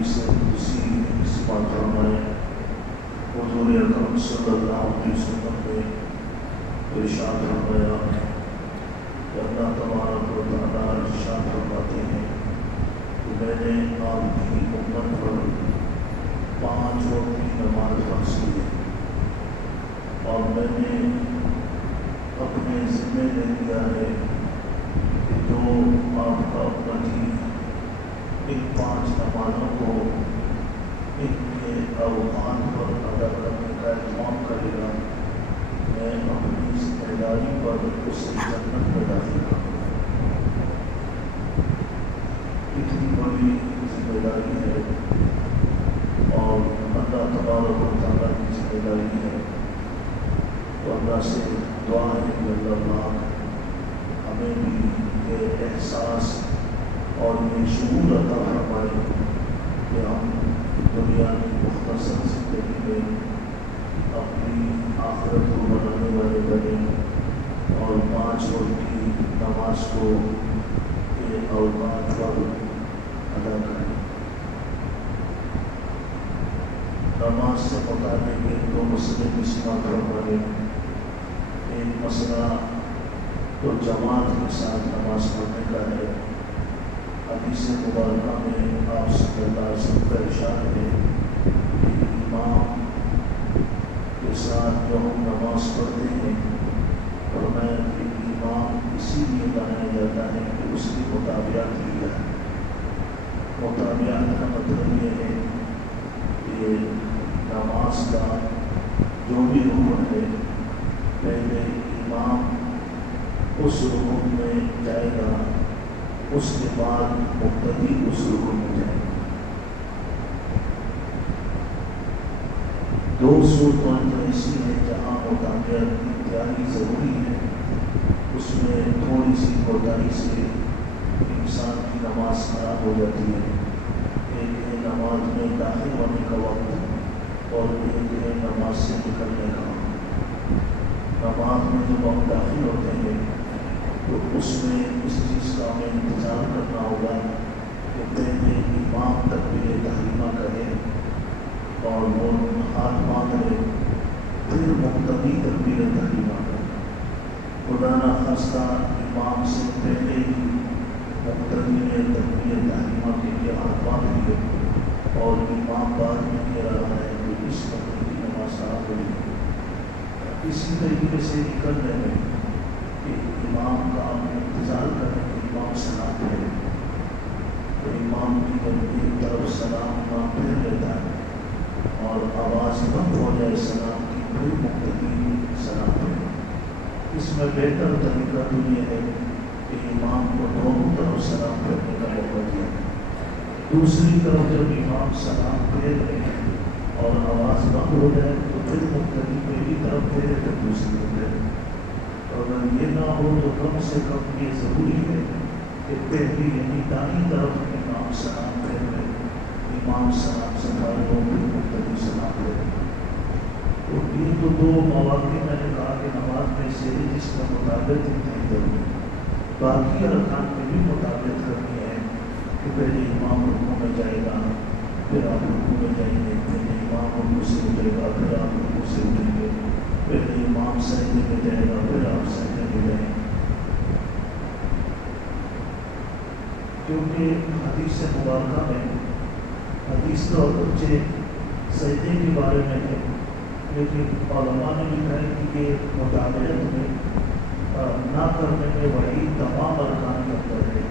حدیث قدسی اس بات فرمائے حضور اکرم صلی اللہ علیہ وسلم نے ارشاد فرمایا کہ اللہ تبارک و تعالیٰ ارشاد فرماتے ہیں کہ میں نے آپ کی امت پر 5 وقت کی نماز فرض کی ہے اور میں نے اپنے ذمہ لے لیا ہے کہ جو آپ کا امتی ان 5 نمازوں کو ان کے اوقات پر ادا کرنے کا اہتمام کرے گا، میں اپنی ذمہ داری پر اسے جنت میں داخل کروں گا۔ اتنی بڑی ذمہ داری ہے اور اللہ تبارک و تعالیٰ کی ذمہ داری ہے، تو اللہ سے دعا ہے کہ اللہ ہمیں بھی یہ احساس اور یہ شعور عطا فرمائے کہ ہم دنیا کی مختصر زندگی میں اپنی آخرت کو بنانے والے بنے اور 5 وقت کی نماز کو یہ اوقات پر ادا کریں۔ نماز سے متعلق 2 مسئلے کی سماعت فرمائے۔ ایک مسئلہ تو جماعت کے ساتھ نماز پڑھنے کا ہے۔ حدیث مبارکہ میں آپ صلی اللہ علیہ وسلم کا ارشاد ہے کہ امام کے ساتھ جو ہم نماز پڑھتے ہیں فرمایا کہ امام اسی لیے بنایا جاتا ہے کہ اس کی مطابعت کی جائے۔ مطابعت کا مطلب یہ ہے کہ نماز کا جو بھی رکن ہے پہلے امام اس رکن میں جائے گا، اس کے بعد مقتدی اس رکن میں جائے گا۔ 2 صورتوں تو ایسی ہیں جہاں مطابعت انتہائی ضروری ہے، اس میں تھوڑی سی کوتاہی سے انسان کی نماز خراب ہو جاتی ہے۔ ایک ہے نماز میں داخل ہونے کا وقت اور ایک ہے نماز سے نکلنے کا وقت۔ نماز میں جب ہم داخل ہوتے ہیں تو اس میں اس چیز کا ہمیں انتظار کرنا ہوگا کہ پہلے امام تکبیر تحریمہ کرے اور وہ ہاتھ باندھ لے، پھر مقتدی تکبیر تحریمہ کرے۔ خدا نخواستہ امام سے پہلے ہی مقتدی نے تکبیر تحریمہ کے لیے ہاتھ باندھ لیے اور امام بعد میں کہہ رہا ہے کہ اس وقت کی نماز خراب ہو گئی۔ اسی طریقے سے نکلنے میں کہ امام کا انتظار کریں کہ امام سلام پھیرے، تو امام کی جب ایک طرف سلام امام پھیر لیتا ہے اور آواز بند ہو جائے سلام کی، پھر مقتدی سلام پھیرے۔ اس میں بہتر طریقہ تو یہ ہے کہ امام کو دونوں طرف سلام پھیرنے کا موقع دیا۔ دوسری طرف جب امام سلام پھیر لے اور آواز بند ہو جائے تو پھر مقتدی پہلی طرف پھیرے تو دوسری طرف پھیرے۔ اگر یہ نہ ہو تو کم سے کم یہ ضروری ہے کہ پہلی یعنی دائیں طرف امام سلام پھیر لے، امام سلام سے فارغ ہو پھر مقتدی سلام پھیرے۔ تو یہ تو 2 مواقع میں نے کہا کہ نماز میں سے جس کا مطابقت نہیں ضروری، باقی ارکان میں بھی مطابقت کرنی ہے کہ پہلے امام رکوع میں جائے گا، پھر آپ رکوع میں جائیں گے، پہلے امام رکوع سے اٹھے گا، پھر آپ رکوع سے اٹھیں گے، پہلے امام سجدے میں جائے گا، پھر آپ سجدے میں جائیں گے۔ کیونکہ حدیث مبارکہ میں حدیث تو اگرچہ سجدے کے بارے میں ہے، لیکن علماء نے لکھا ہے کہ یہ مطابقت میں نہ کرنے میں وہی تمام ارکان کے اندر ہے۔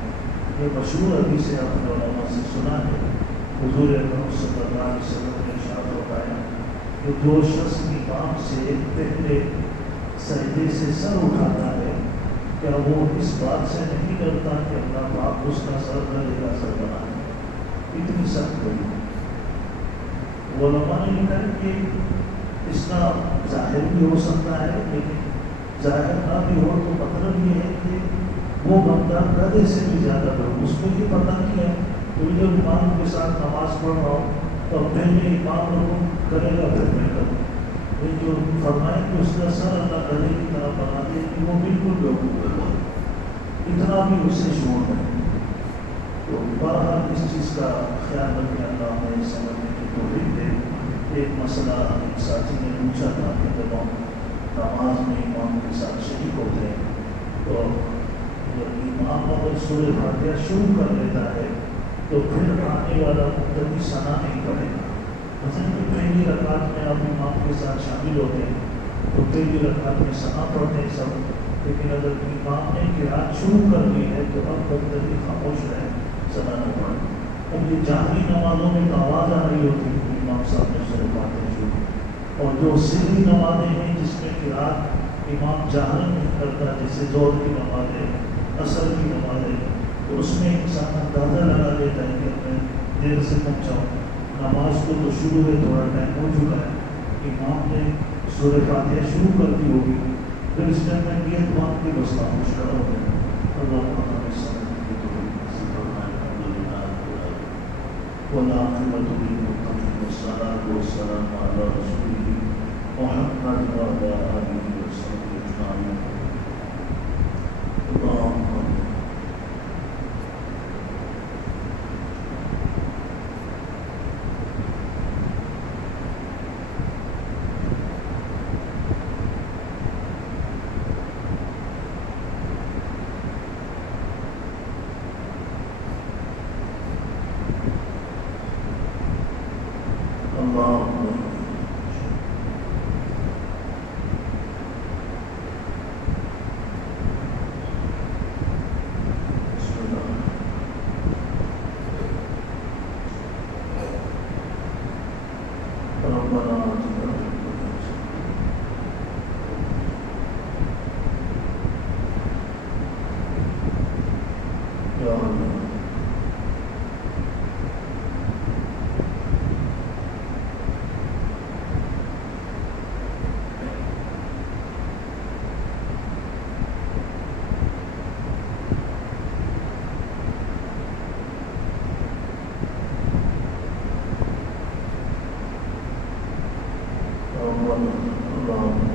یہ مشہور حدیث ہے، آپ نے علماء سے سنا ہے، حضور اکرم صلی اللہ علیہ وسلم نے ارشاد فرمایا کہ جو شخص امام سے پہلے سجدے سے سر اٹھاتا ہے، کیا وہ اس بات سے نہیں ڈرتا کہ اللہ پاک اس کا سر گلے کا سر بنا ہے؟ اتنی سخت ہوئی۔ علماء نے لکھا ہے کہ اس کا ظاہر بھی ہو سکتا ہے، لیکن ظاہر نہ بھی ہو تو مطلب یہ ہے کہ وہ بندہ گدھے سے بھی زیادہ ڈر، اس کو یہ پتہ نہیں ہے تو جب امام کے ساتھ نماز پڑھ رہا ہوں تو پہلے امام رکوع کرے گا پھر میں کروں، لیکن جو فرمائے کہ اس کا سر اللہ گدھے کی طرح بنا دے کہ وہ بالکل بیوقوف ہے، اتنا بھی اس سے شعور نہیں۔ تو بہرحال اس چیز کا خیال رکھیں، اللہ ہمیں سمجھنے کی توفیق دے۔ ایک مسئلہ ایک ساتھی نے پوچھا تھا کہ جب ہم نماز میں امام کے ساتھ شریک ہوتے ہیں تو امام اگر سورہ فاتحہ شروع کر لیتا ہے تو پھر آنے والا مقتدی ثنا نہیں پڑے گا۔ مثلا کہ پہلی رکعت میں آپ امام کے ساتھ شامل ہوتے ہیں تو پہلی رکعت میں ثنا پڑھتے ہیں سب، لیکن اگر امام نے قرات شروع کر دی ہے تو اب مقتدی خاموش رہے، ثنا نہ پڑھے۔ اب یہ جہری نمازوں میں آواز آ رہی ہوتی ہے کہ امام صاحب نے سورہ فاتحہ شروع، اور جو سری نمازیں ہیں جس میں قرات امام جہرن نہیں کرتا، جیسے ظہر کی نماز ہے، عصر کی نماز ہے، تو اس میں انسان اندازہ لگا لیتا ہے کہ میں دیر سے پہنچاؤں، نماز کو تو شروع ہے، تھوڑا ٹائم ہو چکا ہے، امام نے سورہ فاتحہ شروع کر دی ہوگی، پھر اس ٹائم میں نیت باندھ کے بس خاموش کھڑا ہو گیا۔ اللہ تعالیٰ نے سمجھنے کی توفیق نصیب فرمائے۔ الحمدللہ والعاقبۃ للمتقین والصلاۃ والسلام علی رسولہ محمد وعلی آلہ وصحبہ اجمعین۔ اللہم ربنا آتنا في الدنيا حسنة يا الله اللهم